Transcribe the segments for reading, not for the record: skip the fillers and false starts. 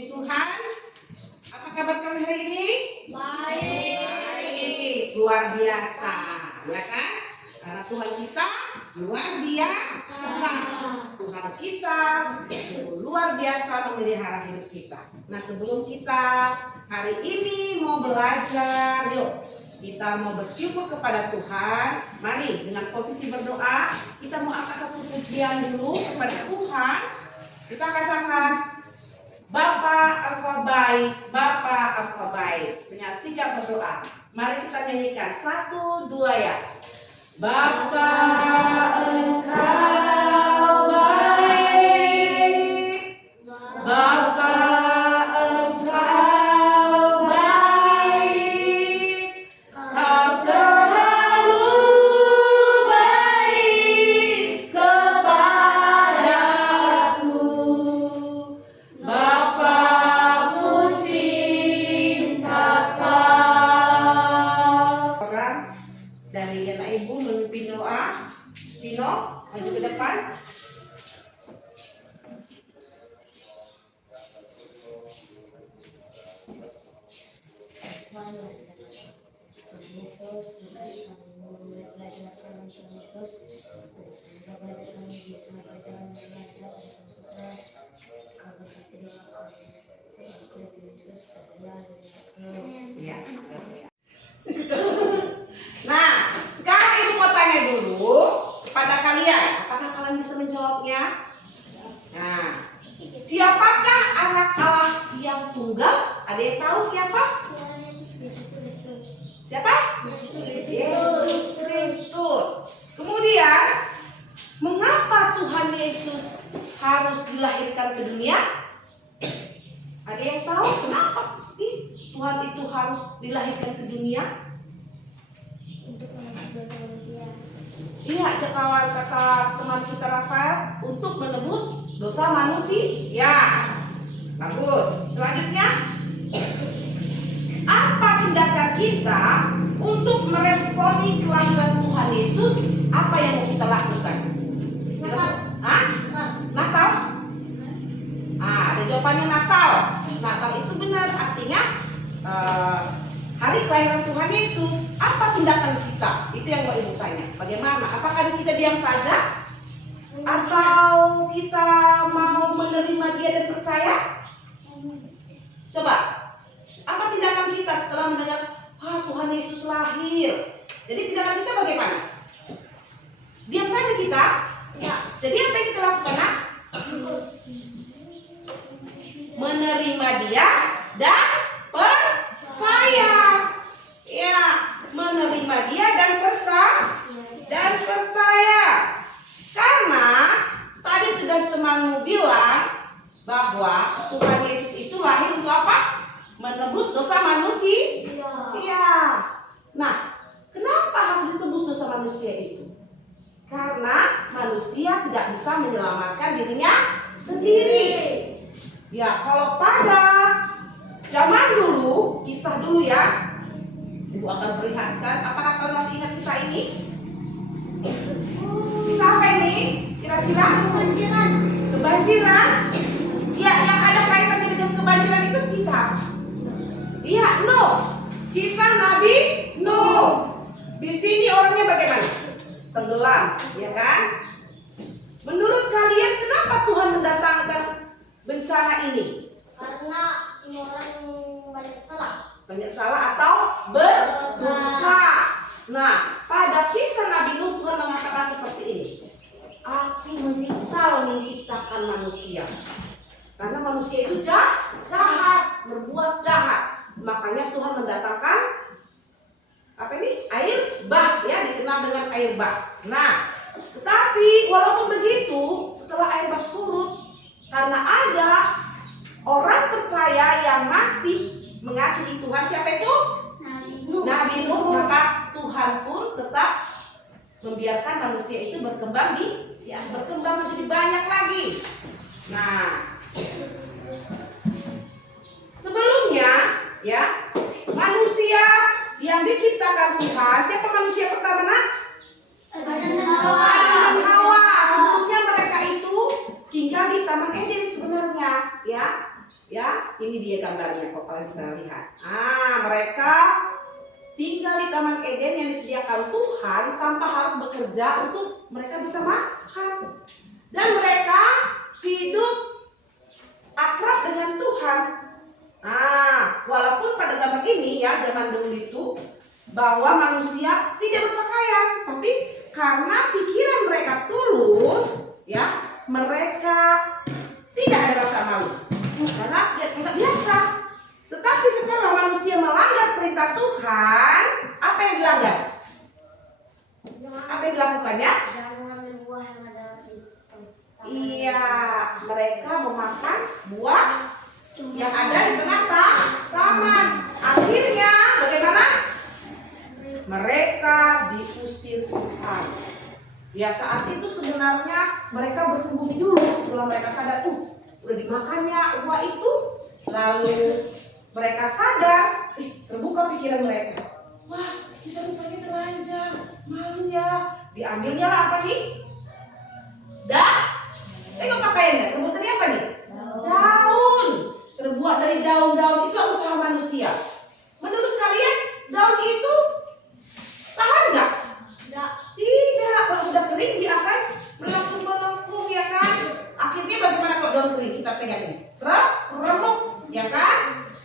Puji Tuhan. Apa kabar kalian hari ini? Baik. Baik, luar biasa, ya kan? Karena Tuhan kita luar biasa. Tuhan kita luar biasa memelihara hidup kita. Nah, sebelum kita hari ini mau belajar, yuk kita mau bersyukur kepada Tuhan. Mari dengan posisi berdoa kita mau angkat satu pujian dulu kepada Tuhan. Kita katakan, Bapa Engkau baik, Bapa Engkau baik. Dengan sikap berdoa, mari kita nyanyikan 1, 2 ya. Bapa Engkau baik, Bapa Engkau baik, Kau selalu baik kepadaku. Bapa ku cinta Kau. Orang dari anak ibu memimpin doa. Pino, maju ke depan. Yesus, kami mau belajar tentang Yesus. Semoga belajar kami bisa berjalan dengan lancar dan sempurna. Kau berkati doa kami. Berkati Yesus, berjalan Ya. Nah, sekarang ibu mau tanya dulu kepada kalian, apakah kalian bisa menjawabnya? Nah, siapakah anak Allah yang tunggal? Ada yang tahu siapa? Siapa? Yesus Kristus. Kemudian, mengapa Tuhan Yesus harus dilahirkan ke dunia? Ada yang tahu kenapa sih Tuhan itu harus dilahirkan ke dunia? Untuk menebus dosa manusia. Iya, kawan kata teman kita Rafael, untuk menebus dosa manusia. Ya, bagus. Selanjutnya, apa tindakan kita untuk meresponi kelahiran Tuhan Yesus? Apa yang mau kita lakukan? Hah? Natal? Ada jawabannya Natal. Natal itu benar, artinya hari kelahiran Tuhan Yesus. Apa tindakan kita? Itu yang mau ibu tanya. Bagaimana? Apakah kita diam saja? Atau kita mau menerima dia dan percaya? Coba, apa tindakan kita setelah mendengar, Tuhan Yesus lahir? Jadi tindakan kita bagaimana? Diam saja kita? Ya. Jadi apa yang kita lakukan? Nak? Menerima dia dan percaya. Ya, menerima dia dan percaya. Karena tadi sudah temanmu bilang bahwa Tuhan Yesus itu lahir untuk apa? Menebus dosa manusia. Nah, kenapa harus ditebus dosa manusia itu? Karena manusia tidak bisa menyelamatkan dirinya sendiri. Ya, kalau pada zaman dulu, kisah dulu ya, ibu akan perlihatkan. Apakah kalian masih ingat kisah ini? Kisah apa ini? Kira-kira? Kebanjiran. Ya, yang ada kaitannya dengan kebanjiran itu kisah. Iya, Nuh. Kisah Nabi Nuh. Di sini orangnya bagaimana? Tenggelam, ya kan? Menurut kalian kenapa Tuhan mendatangkan bencana ini? Karena semua orang Banyak salah atau berdosa. Nah, pada kisah Nabi Nuh Tuhan mengatakan seperti ini. Aku menyesal menciptakan manusia. Karena manusia itu jahat, berbuat jahat. Makanya Tuhan mendatangkan apa ini? Air bah, ya, dikenal dengan air bah. Nah, tetapi walaupun begitu, setelah air bah surut, karena ada orang percaya yang masih mengasihi Tuhan, siapa itu? Nabi Nuh. Maka Tuhan pun tetap membiarkan manusia itu berkembang berkembang menjadi banyak lagi. Nah, sebelumnya ya, manusia yang diciptakan Tuhan, siapa manusia pertama? Adam dan Hawa. Sebelumnya mereka itu tinggal di Taman Eden sebenarnya, ya. ini dia gambarnya kok kalian bisa lihat. Mereka tinggal di Taman Eden yang disediakan Tuhan tanpa harus bekerja untuk mereka bisa makan. Dan mereka hidup akrab dengan Tuhan. Walaupun pada gambar ini ya zaman dahulu itu bahwa manusia tidak berpakaian, tapi karena pikiran mereka tulus, ya mereka tidak ada rasa malu karena ya nggak biasa. Tetapi setelah manusia melanggar perintah Tuhan, apa yang dilanggar? Apa yang dilakukannya? Jangan mengambil buah yang ada di Iya, mereka memakan buah yang ada di tengah taman. Akhirnya bagaimana? Mereka diusir Tuhan. Ya saat itu sebenarnya mereka bersembunyi dulu setelah mereka sadar, udah dimakannya buah itu. Lalu mereka sadar, terbuka pikiran mereka. Wah, kita rupanya telanjang, malu ya. Diambilnya lah apa nih? Tengok pakaiannya, terbuat dari apa nih? Daun. Terbuat dari daun-daun, itulah usaha manusia. Menurut kalian, daun itu tahan nggak? Tidak. Kalau sudah kering, dia akan melengkung-melengkung, ya kan? Akhirnya bagaimana kalau daun kering? Kita pegang ini. Remuk, ya kan?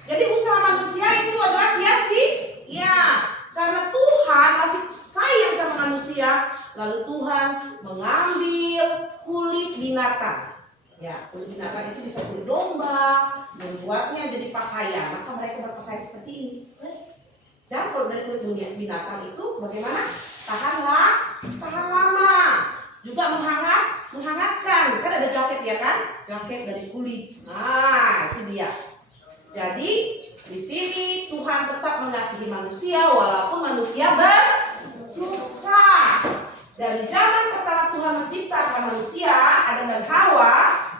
Jadi usaha manusia itu adalah sia-sia. Ya, karena Tuhan masih sayang sama manusia, lalu Tuhan mengambil kulit binatang. Ya, kulit binatang itu bisa kulit domba, membuatnya jadi pakaian. Maka mereka berpakaian seperti ini. Dan kalau dari kulit binatang itu bagaimana? Tahan lama. Juga menghangatkan. Kan ada jaket ya kan? Jaket dari kulit. Itu dia. Jadi di sini Tuhan tetap mengasihi manusia walaupun manusia berdosa. Dari zaman pertama Tuhan menciptakan manusia, Adam dan Hawa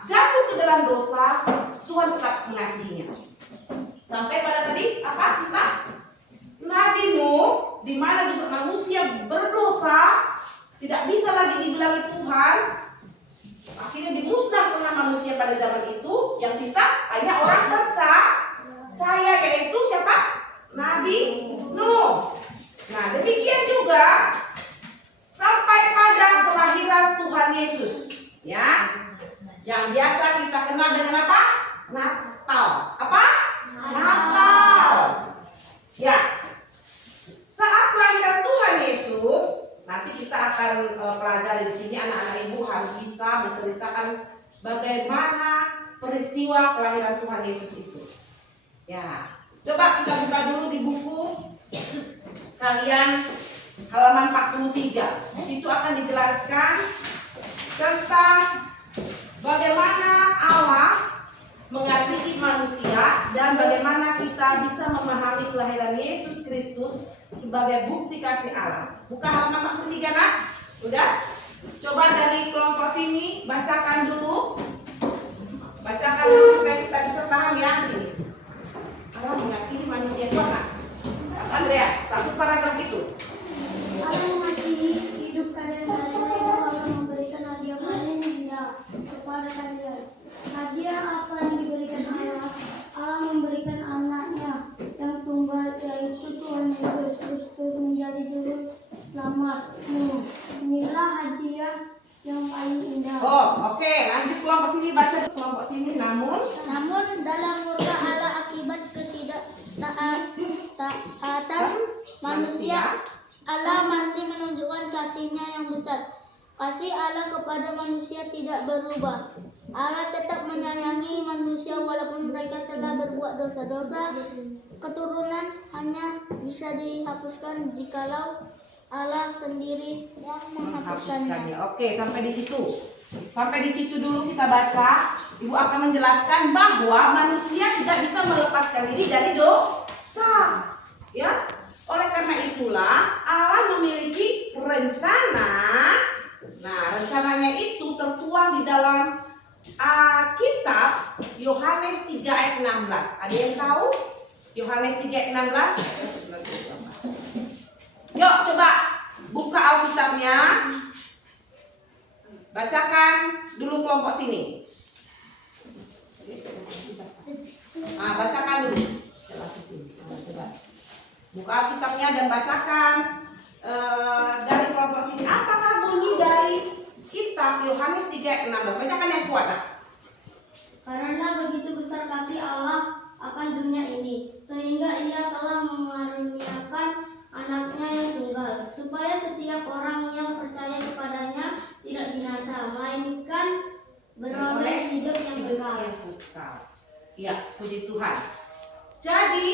jatuh ke dalam dosa, Tuhan tetap mengasihinya. Sampai pada tadi apa kisah Nabi Nuh, di mana juga manusia berdosa, tidak bisa lagi dibilangi Tuhan. Akhirnya dimusnahkan manusia pada zaman itu. Yang sisa hanya orang percaya, yaitu siapa? Nabi Nuh. Nah, demikian juga sampai pada kelahiran Tuhan Yesus, ya, yang biasa kita kenal dengan apa? Natal. Apa? Natal. Ya. Saat kelahiran Tuhan Yesus, nanti kita akan pelajari di sini, anak-anak ibu harus bisa menceritakan bagaimana peristiwa kelahiran Tuhan Yesus itu. Ya, coba kita buka dulu di buku kalian halaman 43. Di situ akan dijelaskan tentang bagaimana Allah mengasihi manusia dan bagaimana kita bisa memahami kelahiran Yesus Kristus sebagai bukti kasih Allah. Buka halaman 43 nak? Udah? Coba dari kelompok sini bacakan dulu. Bacakan dulu supaya kita bisa paham ya sini. Allah mengasihi manusia itu apa? Andreas, satu paragraf itu. Allah mengasihi hidup kalian itu Allah memberikan hadiah paling indah kepada kalian. Hadiah apa yang diberikan Allah? Allah memberikan anaknya yang tunggal, yaitu Tuhan Yesus Kristus menjadi juru selamatmu. Inilah hadiah yang paling indah. Oke. Lanjut kelompok sini, baca kelompok sini. Namun dalam murka Allah akibat ketidaktaatan manusia, Allah masih menunjukkan kasih-Nya yang besar. Kasih Allah kepada manusia tidak berubah. Allah tetap menyayangi manusia walaupun mereka telah berbuat dosa-dosa. Keturunan hanya bisa dihapuskan jikalau Allah sendiri yang menghapuskannya. Oke, sampai di situ. Sampai di situ dulu kita baca. Ibu akan menjelaskan bahwa manusia tidak bisa melepaskan diri dari dosa. Ya. Oleh karena itulah Allah memiliki rencana. Nah, rencananya itu tertuang di dalam kitab Yohanes 3 ayat 16. Ada yang tahu? Yohanes 3 ayat 16. Yuk coba buka Alkitabnya. Bacakan dulu kelompok sini. Nah, bacakan dulu. Coba ke sini. Nah, coba. Buka kitabnya dan bacakan dari kelompok sini. Apakah bunyi dari kitab Yohanes 3:16? Bacakan yang kuat. Karena begitu besar kasih Allah akan dunia ini, sehingga Ia telah mengaruniakan anaknya yang tunggal, supaya setiap orang yang percaya kepadanya tidak binasa, melainkan beroleh hidup yang kekal. Ya, puji Tuhan. Jadi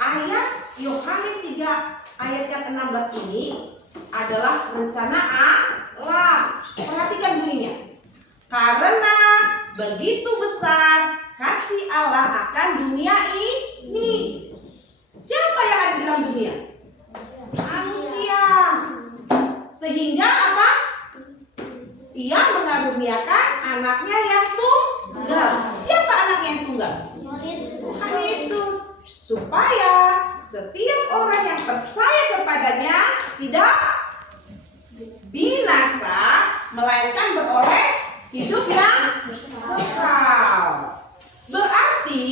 ayat Yohanes 3 ayat yang 16 ini adalah rencana Allah. Perhatikan bunyinya. Karena begitu besar kasih Allah akan dunia ini. Siapa yang ada di dalam dunia? Manusia. Sehingga apa? Ia mengaruniakan anaknya yang tunggal. Siapa anak yang tunggal? Tuhan Yesus. Supaya setiap orang yang percaya kepadanya tidak binasa, melainkan beroleh hidup yang kekal. Berarti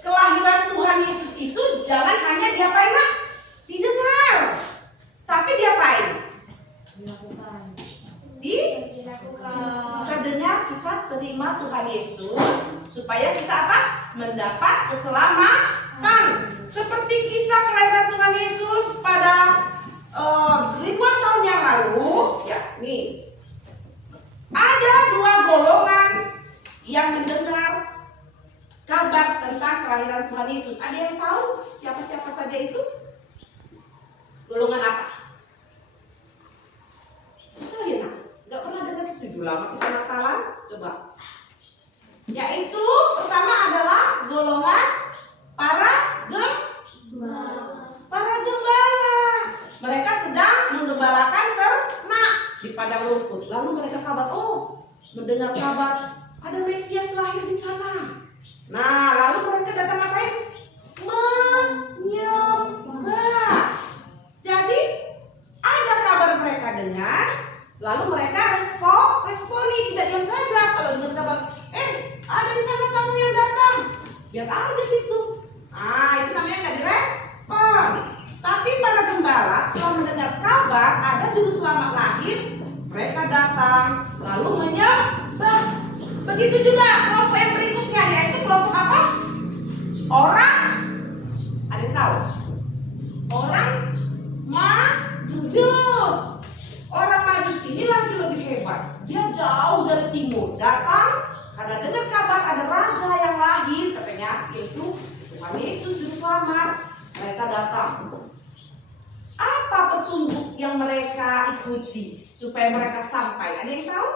kelahiran Tuhan Yesus itu jangan hanya diapain, nak? Didengar, tapi diapain? Kita dengar, kita terima Tuhan Yesus supaya kita apa? Mendapat keselamatan. Seperti kisah kelahiran Tuhan Yesus pada ribuan tahun yang lalu, ya, nih. Ada dua golongan yang mendengar kabar tentang kelahiran Tuhan Yesus. Ada yang tahu siapa-siapa saja itu? Golongan apa? Tahu ya, nak? Gak pernah dengar setuju lama kita Natalan? Coba. Yaitu pertama adalah golongan para gembala. Mereka sedang menggembalakan ternak di padang rumput. Lalu mereka mendengar kabar ada Mesias lahir di sana. Nah, lalu mereka datang ngapain? Menyembah. Jadi ada kabar mereka dengar, lalu mereka responi, tidak diam saja. Kalau dengar kabar, ada di sana tamu yang datang, biar ada situ. Itu namanya nggak direspon. Tapi para gembala setelah mendengar kabar ada juru selamat lahir, mereka datang lalu menyembah. Begitu juga kelompok yang berikutnya, yaitu kelompok apa? Orang, ada yang tahu? Orang Majus. Orang Majus ini lagi lebih hebat. Dia jauh dari timur datang karena dengar kabar ada raja yang lahir, katanya yaitu Tuhan Yesus juru selamat. Mereka datang. Apa petunjuk yang mereka ikuti supaya mereka sampai? Ada yang tahu?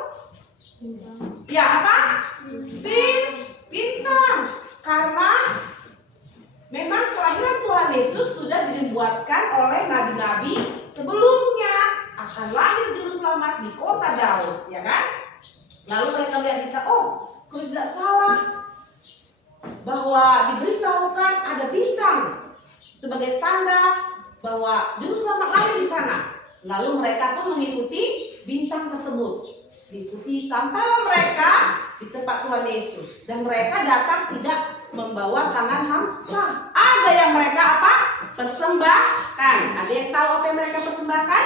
Ya, apa? Bintang. Karena memang kelahiran Tuhan Yesus sudah dibuatkan oleh nabi-nabi sebelumnya, akan lahir juru selamat di kota Daud, ya kan? Lalu mereka melihat bintang, kalau tidak salah bahwa diberitahukan ada bintang sebagai tanda bahwa juru selamat lahir di sana. Lalu mereka pun mengikuti bintang tersebut. Diikuti sampailah mereka di tempat Tuhan Yesus. Dan mereka datang tidak membawa tangan hampa. Ada yang mereka apa? Persembahkan. Ada yang tahu apa yang mereka persembahkan?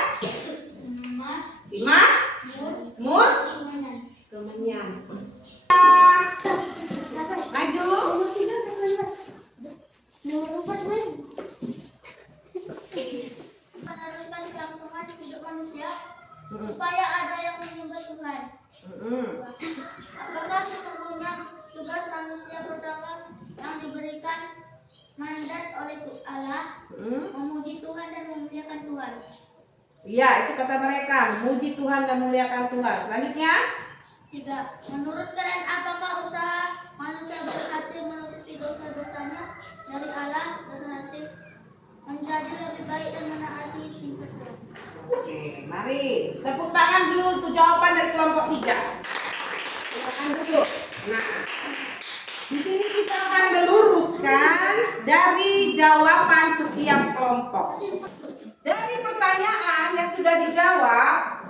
Emas, mur, kemenyan. Maju. Meneruskan kelangsungan hidup manusia supaya ada yang menyembah Tuhan. Apakah sesungguhnya tugas manusia pertama yang diberikan mandat oleh Allah memuji Tuhan dan memuliakan Tuhan? Iya, itu kata mereka, memuji Tuhan dan memuliakan Tuhan. Selanjutnya, 3. Menurut kalian apakah usaha manusia berhasil menutupi dosa-dosanya dari Allah berhasil menjadi lebih baik dan menaati perintah Tuhan? Oke, mari tepuk tangan dulu untuk jawaban dari kelompok 3. Tepuk tangan dulu. Nah, di sini kita akan meluruskan dari jawaban setiap kelompok. Dari pertanyaan yang sudah dijawab,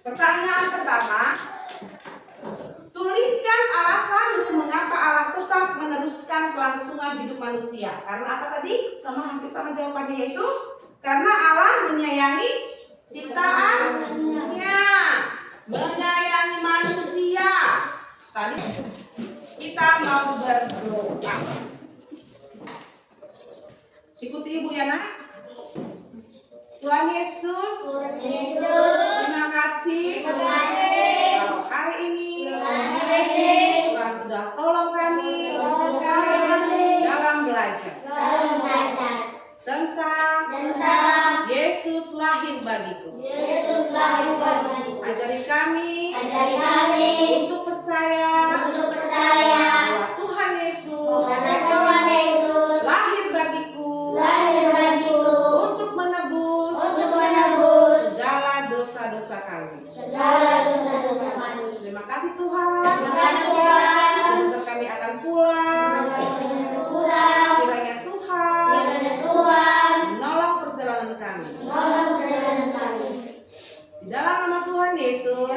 pertanyaan pertama, tuliskan alasanmu mengapa Allah tetap manusia. Karena apa tadi? Hampir sama jawabannya, yaitu karena Allah menyayangi ciptaannya, menyayangi manusia. Tadi kita mau berdoa. Ikuti Ibu ya nak. Tuhan Yesus, terima kasih kalau hari ini Tuhan sudah tolong kami dalam belajar tentang Yesus lahir bagiku. Ajari kami untuk percaya bahwa Tuhan Yesus lahir bagiku untuk menebus segala dosa-dosa kami. Terima kasih Tuhan. Sebentar kami akan pulang. Kiranya Tuhan menolong perjalanan kami. Di dalam nama Tuhan Yesus.